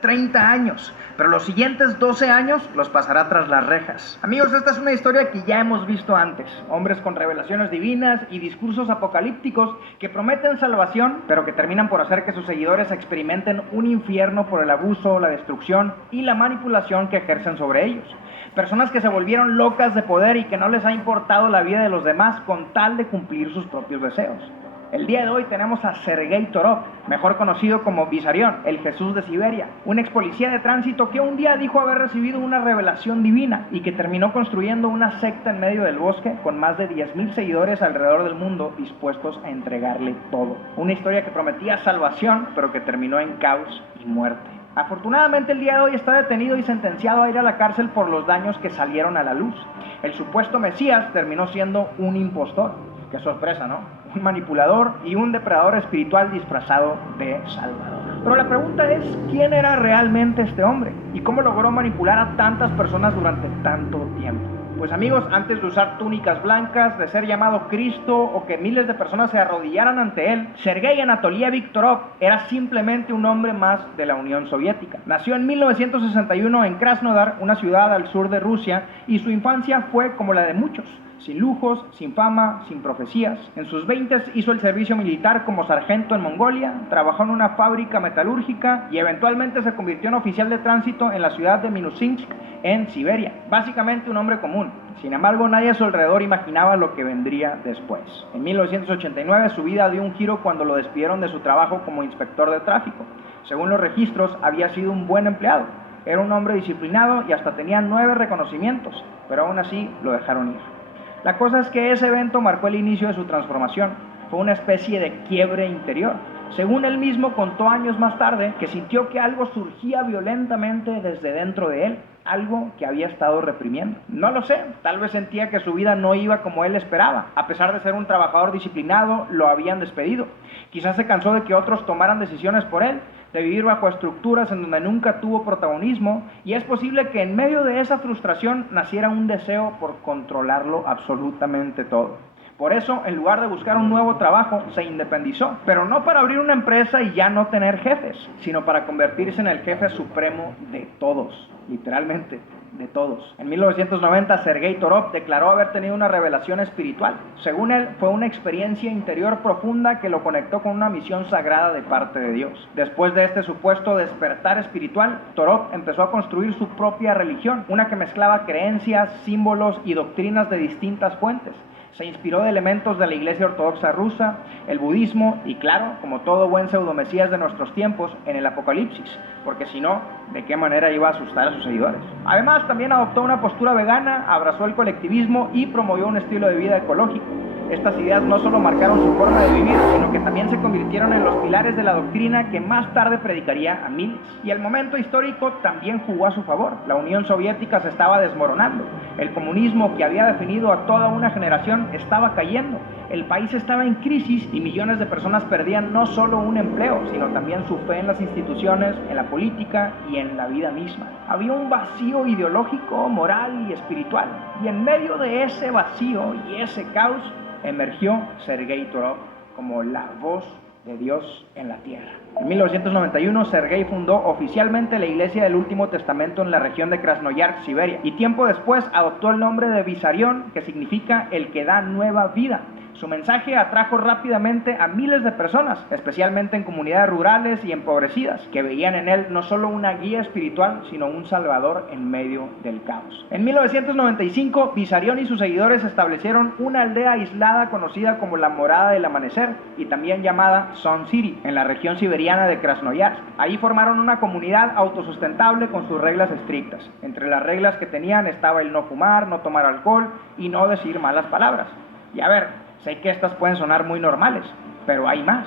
30 años, pero los siguientes 12 años los pasará tras las rejas. Amigos, esta es una historia que ya hemos visto antes. Hombres con revelaciones divinas y discursos apocalípticos que prometen salvación, pero que terminan por hacer que sus seguidores experimenten un infierno por el abuso, la destrucción y la manipulación que ejercen sobre ellos. Personas que se volvieron locas de poder y que no les ha importado la vida de los demás con tal de cumplir sus propios deseos. El día de hoy tenemos a Sergei Torov, mejor conocido como Vissarion, el Jesús de Siberia, un ex policía de tránsito que un día dijo haber recibido una revelación divina y que terminó construyendo una secta en medio del bosque con más de 10,000 seguidores alrededor del mundo dispuestos a entregarle todo. Una historia que prometía salvación, pero que terminó en caos y muerte. Afortunadamente el día de hoy está detenido y sentenciado a ir a la cárcel por los daños que salieron a la luz. El supuesto Mesías terminó siendo un impostor. Qué sorpresa, ¿no? Un manipulador y un depredador espiritual disfrazado de Salvador. Pero la pregunta es, ¿quién era realmente este hombre? ¿Y cómo logró manipular a tantas personas durante tanto tiempo? Pues amigos, antes de usar túnicas blancas, de ser llamado Cristo o que miles de personas se arrodillaran ante él, Sergei Anatolievich Torov era simplemente un hombre más de la Unión Soviética. Nació en 1961 en Krasnodar, una ciudad al sur de Rusia, y su infancia fue como la de muchos. Sin lujos, sin fama, sin profecías. En sus 20 hizo el servicio militar como sargento en Mongolia, trabajó en una fábrica metalúrgica y eventualmente se convirtió en oficial de tránsito en la ciudad de Minusинsk, en Siberia. Básicamente un hombre común. Sin embargo, nadie a su alrededor imaginaba lo que vendría después. En 1989 su vida dio un giro cuando lo despidieron de su trabajo como inspector de tráfico. Según los registros, había sido un buen empleado. Era un hombre disciplinado y hasta tenía 9 reconocimientos, pero aún así lo dejaron ir. La cosa es que ese evento marcó el inicio de su transformación. Fue una especie de quiebre interior. Según él mismo contó años más tarde, que sintió que algo surgía violentamente desde dentro de él, algo que había estado reprimiendo. No lo sé, tal vez sentía que su vida no iba como él esperaba. A pesar de ser un trabajador disciplinado, lo habían despedido. Quizás se cansó de que otros tomaran decisiones por él, de vivir bajo estructuras en donde nunca tuvo protagonismo, y es posible que en medio de esa frustración naciera un deseo por controlarlo absolutamente todo. Por eso, en lugar de buscar un nuevo trabajo, se independizó, pero no para abrir una empresa y ya no tener jefes, sino para convertirse en el jefe supremo de todos, literalmente, de todos. En 1990, Sergei Torov declaró haber tenido una revelación espiritual. Según él, fue una experiencia interior profunda que lo conectó con una misión sagrada de parte de Dios. Después de este supuesto despertar espiritual, Torov empezó a construir su propia religión, una que mezclaba creencias, símbolos y doctrinas de distintas fuentes. Se inspiró de elementos de la Iglesia Ortodoxa rusa, el budismo y, claro, como todo buen pseudomesías de nuestros tiempos, en el Apocalipsis, porque si no, ¿de qué manera iba a asustar a sus seguidores? Además, también adoptó una postura vegana, abrazó el colectivismo y promovió un estilo de vida ecológico. Estas ideas no solo marcaron su forma de vivir, sino que también se convirtieron en los pilares de la doctrina que más tarde predicaría a miles. Y el momento histórico también jugó a su favor. La Unión Soviética se estaba desmoronando. El comunismo que había definido a toda una generación estaba cayendo. El país estaba en crisis y millones de personas perdían no solo un empleo, sino también su fe en las instituciones, en la política y en la vida misma. Había un vacío ideológico, moral y espiritual. Y en medio de ese vacío y ese caos, emergió Sergei Torov como la voz de Dios en la tierra. En 1991, Sergei fundó oficialmente la Iglesia del Último Testamento en la región de Krasnoyarsk, Siberia, y tiempo después adoptó el nombre de Vissarion, que significa el que da nueva vida. Su mensaje atrajo rápidamente a miles de personas, especialmente en comunidades rurales y empobrecidas, que veían en él no solo una guía espiritual, sino un salvador en medio del caos. En 1995, Vissarion y sus seguidores establecieron una aldea aislada conocida como la Morada del Amanecer, y también llamada Sun City, en la región siberiana de Krasnoyarsk. Ahí formaron una comunidad autosustentable con sus reglas estrictas. Entre las reglas que tenían estaba el no fumar, no tomar alcohol y no decir malas palabras. Y a ver, sé que estas pueden sonar muy normales, pero hay más.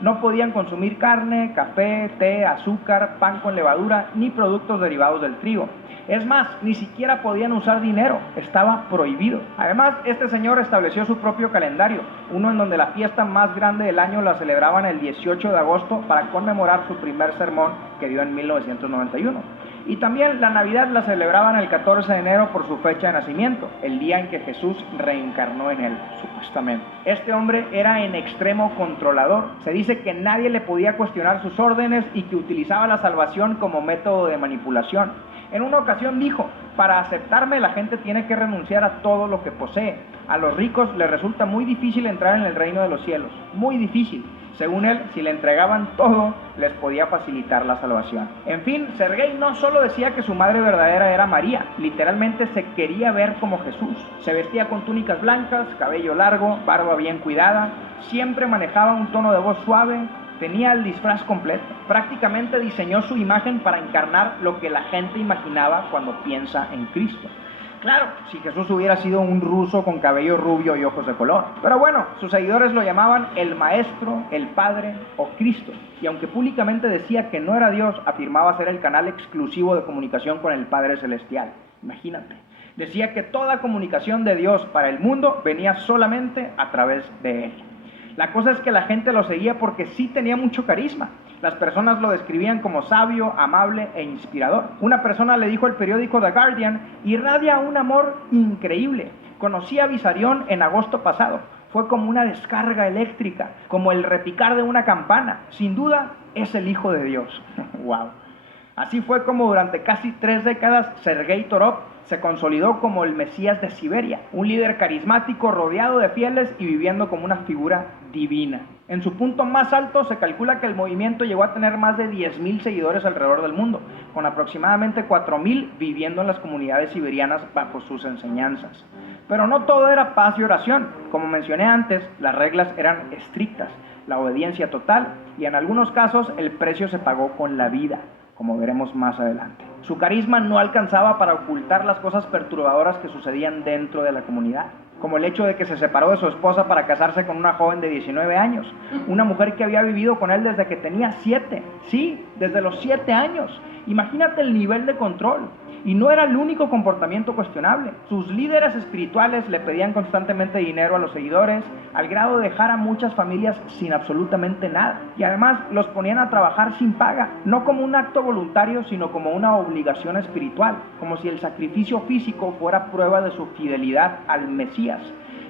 No podían consumir carne, café, té, azúcar, pan con levadura, ni productos derivados del trigo. Es más, ni siquiera podían usar dinero, estaba prohibido. Además, este señor estableció su propio calendario, uno en donde la fiesta más grande del año la celebraban el 18 de agosto para conmemorar su primer sermón que dio en 1991. Y también la Navidad la celebraban el 14 de enero por su fecha de nacimiento, el día en que Jesús reencarnó en él, supuestamente. Este hombre era en extremo controlador. Se dice que nadie le podía cuestionar sus órdenes y que utilizaba la salvación como método de manipulación. En una ocasión dijo: para aceptarme la gente tiene que renunciar a todo lo que posee. A los ricos les resulta muy difícil entrar en el reino de los cielos, muy difícil. Según él, si le entregaban todo, les podía facilitar la salvación. En fin, Sergei no solo decía que su madre verdadera era María, literalmente se quería ver como Jesús. Se vestía con túnicas blancas, cabello largo, barba bien cuidada, siempre manejaba un tono de voz suave, tenía el disfraz completo. Prácticamente diseñó su imagen para encarnar lo que la gente imaginaba cuando piensa en Cristo. Claro, si Jesús hubiera sido un ruso con cabello rubio y ojos de color. Pero bueno, sus seguidores lo llamaban el Maestro, el Padre o Cristo. Y aunque públicamente decía que no era Dios, afirmaba ser el canal exclusivo de comunicación con el Padre Celestial. Imagínate. Decía que toda comunicación de Dios para el mundo venía solamente a través de él. La cosa es que la gente lo seguía porque sí tenía mucho carisma. Las personas lo describían como sabio, amable e inspirador. Una persona le dijo al periódico The Guardian: irradia un amor increíble. Conocí a Vissarion en agosto pasado. Fue como una descarga eléctrica, como el repicar de una campana. Sin duda, es el Hijo de Dios. ¡Wow! Así fue como durante casi 3 décadas Sergei Torov se consolidó como el Mesías de Siberia, un líder carismático rodeado de fieles y viviendo como una figura divina. En su punto más alto se calcula que el movimiento llegó a tener más de 10,000 seguidores alrededor del mundo, con aproximadamente 4,000 viviendo en las comunidades siberianas bajo sus enseñanzas. Pero no todo era paz y oración. Como mencioné antes, las reglas eran estrictas, la obediencia total y en algunos casos el precio se pagó con la vida, como veremos más adelante. Su carisma no alcanzaba para ocultar las cosas perturbadoras que sucedían dentro de la comunidad, como el hecho de que se separó de su esposa para casarse con una joven de 19 años, una mujer que había vivido con él desde que tenía 7, sí, desde los 7 años. Imagínate el nivel de control. Y no era el único comportamiento cuestionable. Sus líderes espirituales le pedían constantemente dinero a los seguidores, al grado de dejar a muchas familias sin absolutamente nada. Y además los ponían a trabajar sin paga, no como un acto voluntario, sino como una obligación espiritual, como si el sacrificio físico fuera prueba de su fidelidad al Mesías,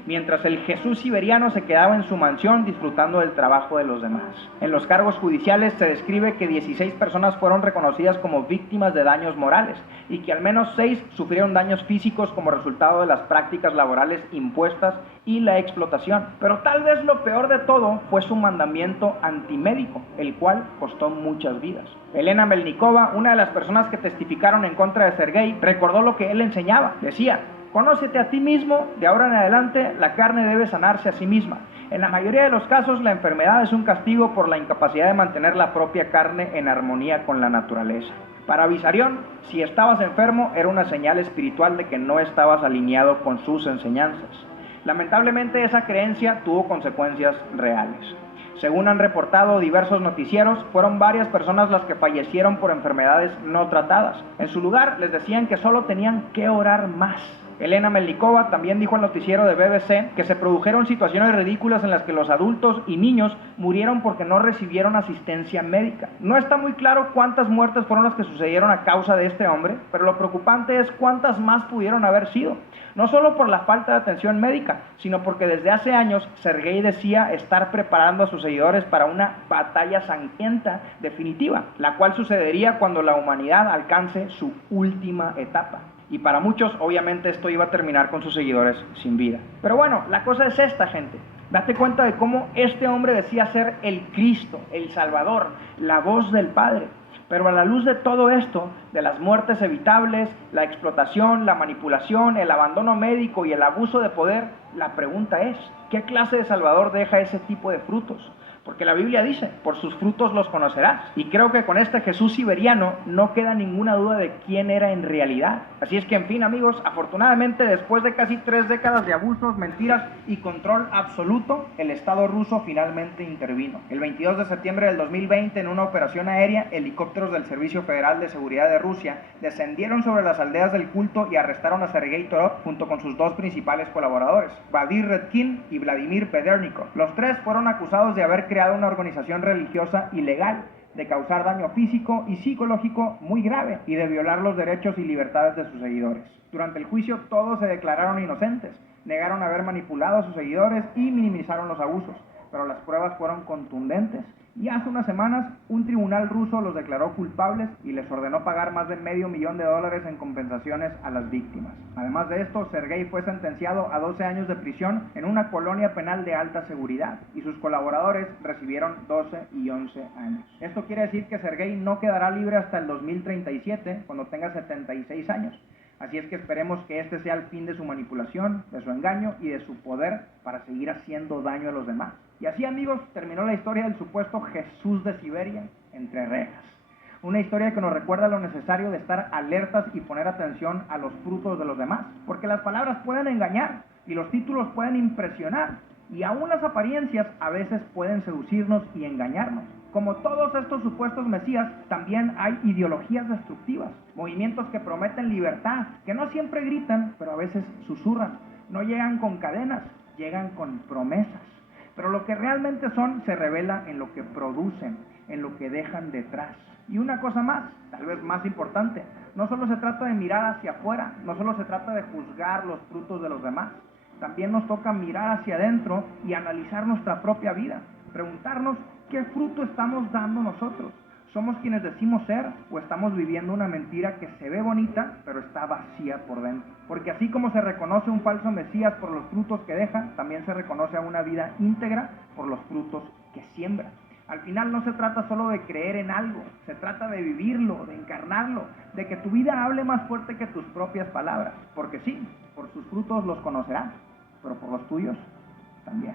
mientras el Jesús siberiano se quedaba en su mansión disfrutando del trabajo de los demás. En los cargos judiciales se describe que 16 personas fueron reconocidas como víctimas de daños morales y que al menos 6 sufrieron daños físicos como resultado de las prácticas laborales impuestas y la explotación. Pero tal vez lo peor de todo fue su mandamiento antimédico, el cual costó muchas vidas. Elena Melnikova, una de las personas que testificaron en contra de Sergei, recordó lo que él enseñaba. Decía: conócete a ti mismo, de ahora en adelante la carne debe sanarse a sí misma. En la mayoría de los casos la enfermedad es un castigo por la incapacidad de mantener la propia carne en armonía con la naturaleza. Para Vissarion, si estabas enfermo era una señal espiritual de que no estabas alineado con sus enseñanzas. Lamentablemente esa creencia tuvo consecuencias reales. Según han reportado diversos noticieros, fueron varias personas las que fallecieron por enfermedades no tratadas. En su lugar les decían que solo tenían que orar más. Elena Melnikova también dijo al noticiero de BBC que se produjeron situaciones ridículas en las que los adultos y niños murieron porque no recibieron asistencia médica. No está muy claro cuántas muertes fueron las que sucedieron a causa de este hombre, pero lo preocupante es cuántas más pudieron haber sido. No solo por la falta de atención médica, sino porque desde hace años Sergei decía estar preparando a sus seguidores para una batalla sangrienta definitiva, la cual sucedería cuando la humanidad alcance su última etapa. Y para muchos, obviamente, esto iba a terminar con sus seguidores sin vida. Pero bueno, la cosa es esta, gente. Date cuenta de cómo este hombre decía ser el Cristo, el Salvador, la voz del Padre. Pero a la luz de todo esto, de las muertes evitables, la explotación, la manipulación, el abandono médico y el abuso de poder, la pregunta es: ¿qué clase de Salvador deja ese tipo de frutos? Porque la Biblia dice: por sus frutos los conocerás. Y creo que con este Jesús siberiano no queda ninguna duda de quién era en realidad. Así es que, en fin, amigos, afortunadamente, después de casi 3 décadas de abusos, mentiras y control absoluto, el Estado ruso finalmente intervino. El 22 de septiembre del 2020, en una operación aérea, helicópteros del Servicio Federal de Seguridad de Rusia descendieron sobre las aldeas del culto y arrestaron a Sergei Torov junto con sus 2 principales colaboradores, Vadir Redkin y Vladimir Pedernikov. Los 3 fueron acusados de haber creado una organización religiosa ilegal de causar daño físico y psicológico muy grave y de violar los derechos y libertades de sus seguidores. Durante el juicio todos se declararon inocentes, negaron haber manipulado a sus seguidores y minimizaron los abusos, pero las pruebas fueron contundentes y hace unas semanas un tribunal ruso los declaró culpables y les ordenó pagar más de $500,000 en compensaciones a las víctimas. Además de esto, Sergei fue sentenciado a 12 años de prisión en una colonia penal de alta seguridad y sus colaboradores recibieron 12 y 11 años. Esto quiere decir que Sergei no quedará libre hasta el 2037, cuando tenga 76 años. Así es que esperemos que este sea el fin de su manipulación, de su engaño y de su poder para seguir haciendo daño a los demás. Y así, amigos, terminó la historia del supuesto Jesús de Siberia entre rejas. Una historia que nos recuerda lo necesario de estar alertas y poner atención a los frutos de los demás, porque las palabras pueden engañar y los títulos pueden impresionar y aún las apariencias a veces pueden seducirnos y engañarnos. Como todos estos supuestos mesías, también hay ideologías destructivas, movimientos que prometen libertad, que no siempre gritan, pero a veces susurran. No llegan con cadenas, llegan con promesas. Pero lo que realmente son se revela en lo que producen, en lo que dejan detrás. Y una cosa más, tal vez más importante, no solo se trata de mirar hacia afuera, no solo se trata de juzgar los frutos de los demás. También nos toca mirar hacia adentro y analizar nuestra propia vida, preguntarnos qué fruto estamos dando nosotros. ¿Somos quienes decimos ser o estamos viviendo una mentira que se ve bonita pero está vacía por dentro? Porque así como se reconoce un falso mesías por los frutos que deja, también se reconoce a una vida íntegra por los frutos que siembra. Al final no se trata solo de creer en algo, se trata de vivirlo, de encarnarlo, de que tu vida hable más fuerte que tus propias palabras. Porque sí, por sus frutos los conocerás, pero por los tuyos también.